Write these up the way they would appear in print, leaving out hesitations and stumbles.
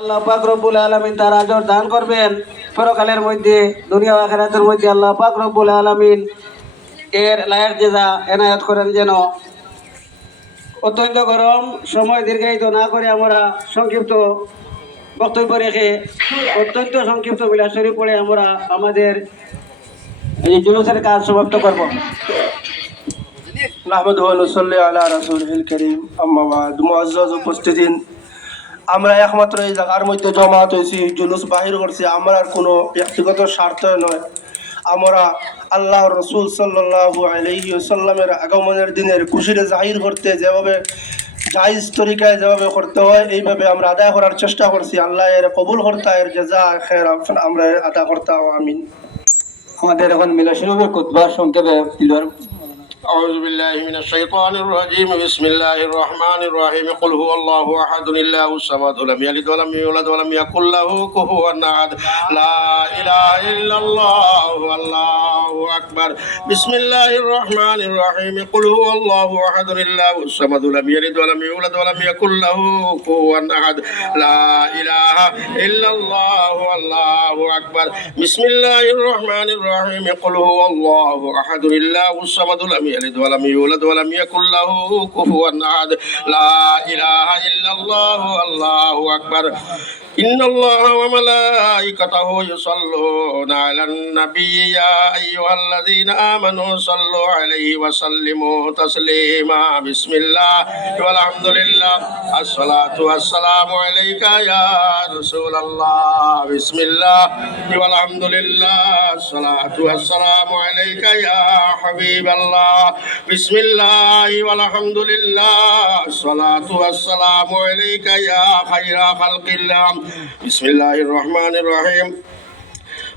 আল্লাহ পাক রব্বুল আলামিন তার আজর দান করবেন পরকালের মধ্যে, দুনিয়া ও আখিরাতের মধ্যে আল্লাহ পাক রব্বুল আলামিন এর লায়েক জাযা এনায়েত করেন। যেন অত্যন্ত গরম সময় দীর্ঘায়িত না করে আমরা সংক্ষিপ্ত বক্তব্য রেখে অত্যন্ত সংক্ষিপ্ত বিলাস শরীফ পড়ে আমরা আমাদের এই জুলুসের কাজ সমাপ্ত করব। নাহমাদুহু ওয়া নুসাল্লি আলা রাসূলিল কারীম, আম্মা বা'দ। মুআজ্জাজ উপস্থিতিন, আমরা একমাত্র এই জায়গার মধ্যে জমায়েত হয়েছি, জুলুস বাহির করছি, আমরা আর কোনো ব্যক্তিগত স্বার্থ নয়। আমরা আল্লাহর রাসূল সাল্লাল্লাহু আলাইহি ওয়াসাল্লামের আগমনের দিনের খুশিরে জাহির করতে যেভাবে জায়েজ তরিকায় যেভাবে করতে হয় এইভাবে আমরা আদায় করার চেষ্টা করছি। আল্লাহ এর কবুল করতা, এর জাযা খায়র আমরা আদা করতা। আমিন। আমাদের এখন মিলাদ শরীফের খুতবা সংক্ষেপে তিলাওয়াত। أعوذ بالله من الشيطان الرجيم. بسم الله الرحمن الرحيم. قل هو الله أحد الله الصمد لم يلد ولم يولد ولم يكن له كفوا أحد. لا إله إلا الله والله أكبر. بسم الله الرحمن الرحيم. قل هو الله أحد الله الصمد لم يلد ولم يولد ولم يكن له كفوا أحد. لا إله إلا الله والله أكبر. بسم الله الرحمن الرحيم. قل هو الله أحد الله الصمد لم يلد ولم يولد ولم يكن له كفوا أحد. لا إله إلا الله والله أكبر. إن الله وملائكته يصلون على النبي يا أيها الذين آمنوا صلوا عليه وسلموا تسليما. بسم الله والحمد لله الصلاة والسلام عليك يا رسول الله. بسم الله والحمد لله الصلاة والسلام عليك يا حبيب الله. بسم الله والحمد لله الصلاة والسلام عليك يا خير خلق الله. بسم الله الرحمن الرحيم.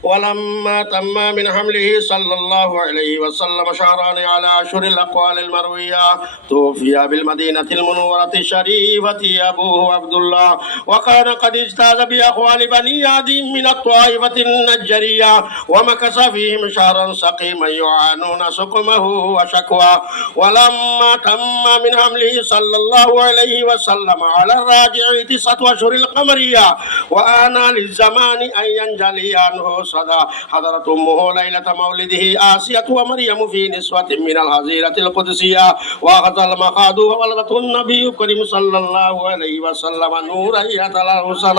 ولما تم من حمله صلى الله عليه وسلم شهران على أشهر الأقوال المروية توفي بالمدينة المنورة الشريفة أبوه عبد الله، وكان قد اجتاز بأخوال بني عدي من الطائفة النجرية، ومكث فيهم شهرا سقيما يعانون سقمه وشكوى. ولما تم من حمله صلى الله عليه وسلم على الراجع 9 أشهر القمرية وآن للزمان أن ينجلي عنه صدى حضرت أمه ليلة مولده آسية ومريم في نسوة من الهزيرة القدسية، وأخذ المخاض وولدته النبي الكريم صلى الله عليه وسلم نورا يتلى الحسن.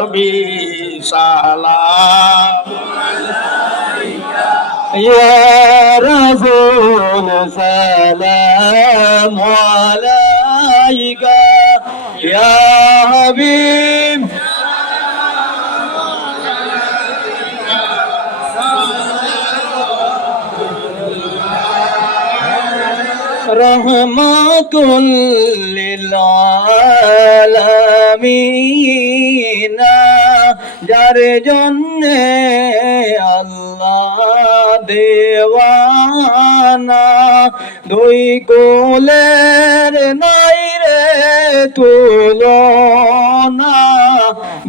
نبي سلام يا رسول سلام عليك يا حبيب রহমাতুল লিল আলামিন, যার জন্যে আল্লাহ দেওয়ানা। দুই কোলের নাই রে তুলনা,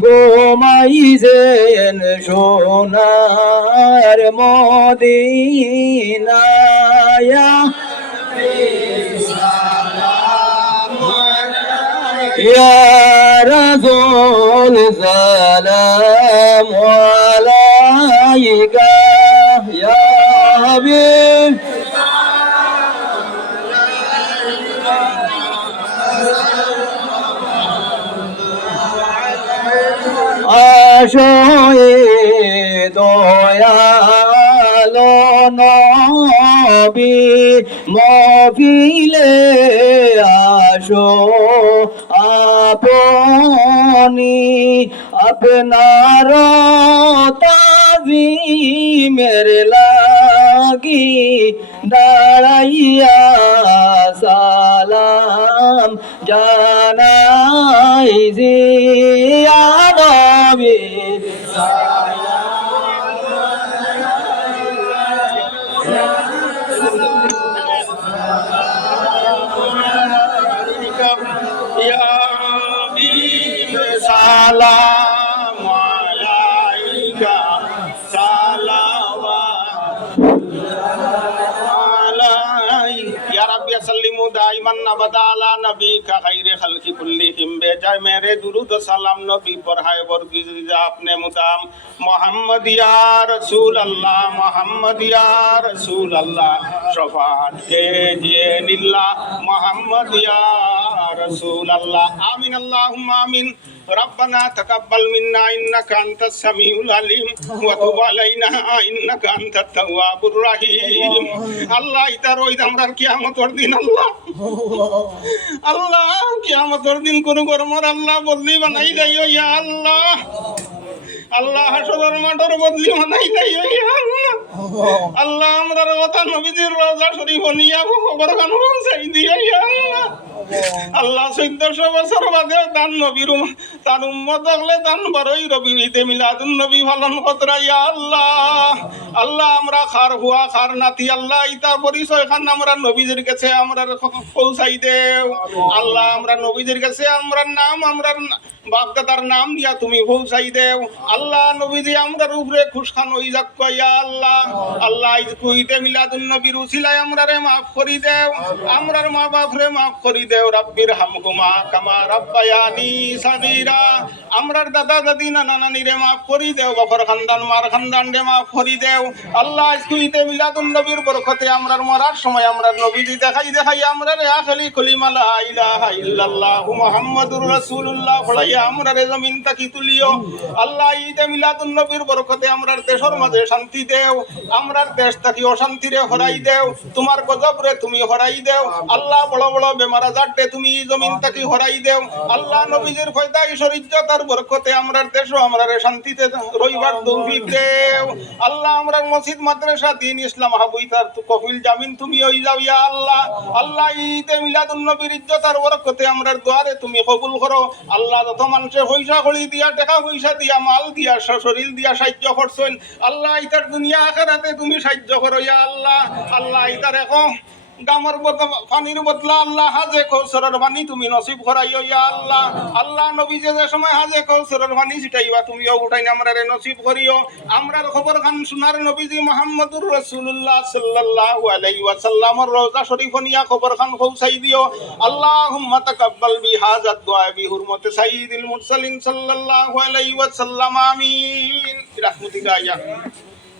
গোমাইছেন সোনার মদিনায়া। يا رسول سلام عليك يا حبيب আশোয়ে দয়ালো নবী মহফিলে আসো আপনি, আপনার তাজিমের লাগি দাঁড়াইয়া সালাম জানাই জিয়া নবী। سلام عليك صلوات عليك يا رب يسلم دائما बदा अला नबी का खैर खल्क़ि कुल्लिहिम बेजाय मेरे दुरूद व सलाम नबी पर है बरगिज़ा अपने मुदाम मोहम्मद या रसूल अल्लाह मोहम्मद या रसूल अल्लाह शफाअत के जिए लिल्लाह मोहम्मद या रसूल अल्लाह आमीन अल्लाहुम्मा आमीन रब्बना तकब्बल मिन्ना इन्नका अंतस समीउल अलीम व तुब अलैना इन्नका अंतात तव्वाबुर रहीम আল্লাহ ইতার ওই আমরার কিয়ামতের দিন আল্লাহ আল্লাহ কিয়ামতের দিন কোন গরমর আল্লাহ বদলি বানাই দাইও ইয়া আল্লাহ আল্লাহ হাসরের মাঠের বদলি বানাই দাইও ইয়া আল্লাহ আল্লাহ আমরার ওতা নবীজির রওজা শরীফ নিয়া খবর গান পৌঁছাই দিও ইয়া আল্লাহ আল্লাহ 1400 বছর বাদে তার নবীর তার উম্মত হলে তার বড়ই রবির ঈদে মিলাদুন নবী পালন করতে ইয়া আল্লাহ আল্লাহ আমরা খার হুয়া খার নাতি আল্লাহ ইতা পরিচয় খান আমরা নবীজির কাছে আমরা পৌঁছাই দেও আল্লাহ আমরা নবীজির কাছে আমরা নাম আমরা বাপদাদার নাম দিয়া তুমি পৌঁছাই দেও আল্লাহ নবীজি আমরার উপরে খুশখান হই যাক ইয়া আল্লাহ আল্লাহ ঈদে মিলাদুন নবীর উসিলায় আমরারে maaf করি দেও আমরার মা বাপরে maaf করি দেও রব্বির হামহুমা কামা রাব্বায়ানি সাগীরা আমরার দাদা দাদি নানা নানিরে maaf করি দেও বাপর খানদান মার খানদান রে maaf করি দেও আল্লাহ ঈদে মিলাদুন নবীর বরকতে আমরার মরার সময় আমরার নবীজি দেখাই আমরারে আখলি কলিমা লা ইলাহা ইল্লাল্লাহ মুহাম্মাদুর রাসূলুল্লাহ পড়াইয়া আমরারে জমিন তাকি তুলিও আল্লাহ ঈদে মিলাদুন নবীর বরকতে আমরার দেশের মাঝে শান্তি দেও আমরার দেশ তাকি অশান্তিরে হরাই দেও তোমার গজবরে তুমি হরাই দেও আল্লাহ বড় বড় বেমার আজারতে তুমি জমিন তাকি হরাই দেও আল্লাহ নবীজির ফয়দা ইজ্জত আর বরকতে আমরার দেশও আমরারে শান্তিতে রইবার তৌফিক দেও আল্লাহ আমরার মসজিদ মাদ্রাসা দ্বীন ইসলাম হাবুইতার কফিল জামিন তুমি হই যাও ইয়া আল্লাহ আল্লাহ ঈদে মিলাদুন নবীর ইজ্জত আর বরকতে আমরার দুয়ারে তুমি কবুল করো আল্লাহ যত মানুষে পয়সা কড়ি দিয়া টাকা পয়সা দিয়া মাল দিয়া শরীর দিয়া সাহায্য করছেন আল্লাহ ইতার দুনিয়া আখিরাতে তুমি সাহায্য করো ইয়া আল্লাহ আল্লাহ ইতার এখন গামর পানির বদলা আল্লাহ হাজে কৌসরের পানি তুমি নসিব করাইও ইয়া আল্লাহ আল্লাহ নবী যে সময় হাজে কৌসরের পানি ছিটাইবা তুমিও উঠাই আমরারে নসিব করিও আমরার খবর খান শোনার নবীজি মুহাম্মদুর রাসূলুল্লাহ সাল্লাল্লাহু আলাইহি ওয়াসাল্লামের রওজা শরীফ নিয়া খবর খান পৌঁছাই দিও আল্লাহুম্মা তাকাব্বাল বিহাযা দুআ বিহুরমতি সাইয়্যিদিল মুরসালিন সাল্লাল্লাহু আলাইহি ওয়াসাল্লাম আমিন রাহমাতিকা ইয়া